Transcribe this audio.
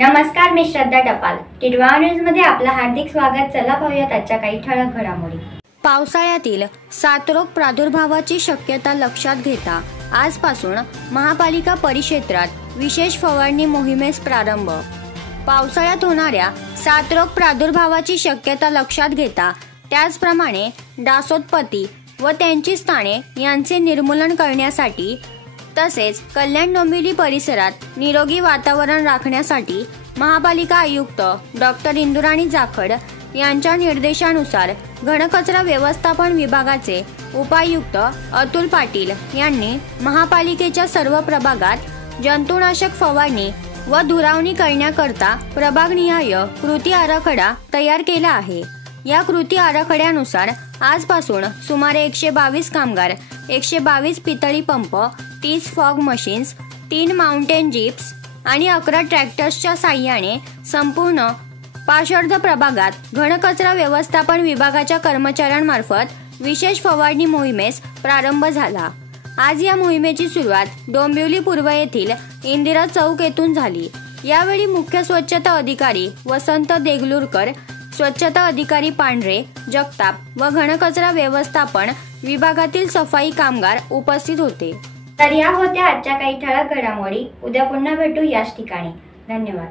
नमस्कार, मी श्रद्धा टपाल. टिडवा न्यूज मध्ये आपलं हार्दिक स्वागत. चला पाहूयात आजच्या काही ठळक घडामोडी. पावसाळ्यातील साथरोग प्रादुर्भावाची शक्यता लक्षात घेता आजपासून महापालिका परिक्षेत्रात विशेष फवारणी मोहिमेस प्रारंभ. पावसाळ्यात होणाऱ्या साथरोग प्रादुर्भावाची शक्यता लक्षात घेता त्याचप्रमाणे डासोत्पत्ती व त्यांची स्थाने यांचे निर्मूलन करण्यासाठी तसेच कल्याण डोंबिवली परिसरात निरोगी वातावरण राखण्यासाठी महापालिका आयुक्त डॉक्टर इंदुराणी जाखड यांच्या निर्देशानुसार घनकचरा व्यवस्थापन विभागाचे उपायुक्त अतुल पाटील यांनी महापालिकेच्या सर्व प्रभागात जंतुनाशक फवारणी व धुरावणी करण्याकरता प्रभागनिहाय कृती आराखडा तयार केला आहे. या कृती आराखड्यानुसार आजपासून सुमारे 122 कामगार, 122 पितळी pump, 30 fog machines, 3 mountain jeeps आणि 11 ट्रॅक्टर्सच्या साहाय्याने संपूर्ण पाषार्ध प्रभागात घनकचरा व्यवस्थापन विभागाच्या कर्मचाऱ्यांमार्फत विशेष फवारणी मोहिमेस प्रारंभ झाला. आज या मोहिमेची सुरुवात डोंबिवली पूर्व येथील इंदिरा चौक येथून झाली. यावेळी मुख्य स्वच्छता अधिकारी वसंत देगलूरकर, स्वच्छता अधिकारी पांढरे, जगताप व घनकचरा व्यवस्थापन विभागातील सफाई कामगार उपस्थित होते. तर या होत्या आजच्या काही ठळक घडामोडी. उद्या पुन्हा भेटू याच ठिकाणी. धन्यवाद.